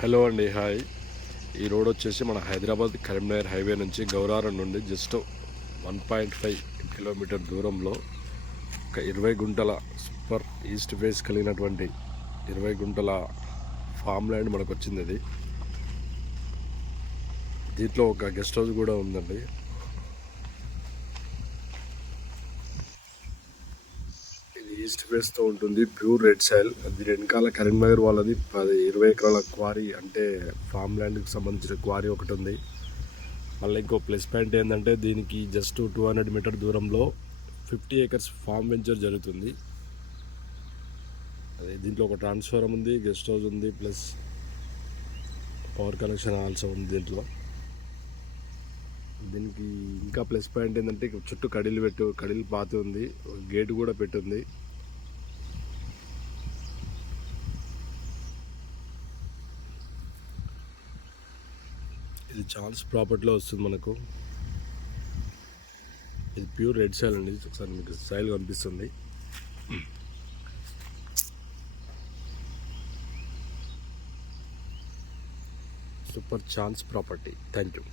Hello అండి, hi. ఈ road వచ్చేసి మన హైదరాబాద్ కరీంనగర్ హైవే నుంచి గౌరారం నుండి జస్ట్ 1.5 కిలోమీటర్ దూరంలో ఒక 20 గుంటల సూపర్ ఈస్ట్ ఫేస్ కలిగినటువంటి 20 గుంటల ఫామ్ ల్యాండ్ మనకు వచ్చింది. అది దీంట్లో ఒక గెస్ట్ హౌస్ కూడా ఉందండి. ఈస్ట్ ఫేస్తో ఉంటుంది, ప్యూర్ రెడ్ సాయిల్. అది వెనకాల కరీంనగర్ వాళ్ళది 20 ఎకరాల క్వారీ, అంటే ఫామ్ ల్యాండ్కి సంబంధించిన క్వారీ ఒకటి ఉంది. మళ్ళీ ఇంకో ప్లస్ పాయింట్ ఏంటంటే దీనికి జస్ట్ 200 మీటర్ దూరంలో 50 ఏకర్స్ ఫామ్ వెంచర్ జరుగుతుంది. అదే దీంట్లో ఒక ట్రాన్స్ఫారం ఉంది, గెస్ట్ హౌస్ ఉంది, ప్లస్ పవర్ కనెక్షన్ ఆల్సో ఉంది. దీనికి ఇంకా ప్లస్ పాయింట్ ఏంటంటే చుట్టూ కడిలు పాతి ఉంది, గేట్ కూడా పెట్టుంది. ఇది చార్ల్స్ ప్రాపర్టీలో వస్తుంది మనకు. ఇది ప్యూర్ రెడ్ సాయిల్ అండి. ఒకసారి మీకు సాయిల్ కనిపిస్తుంది. Super chance property. Thank you.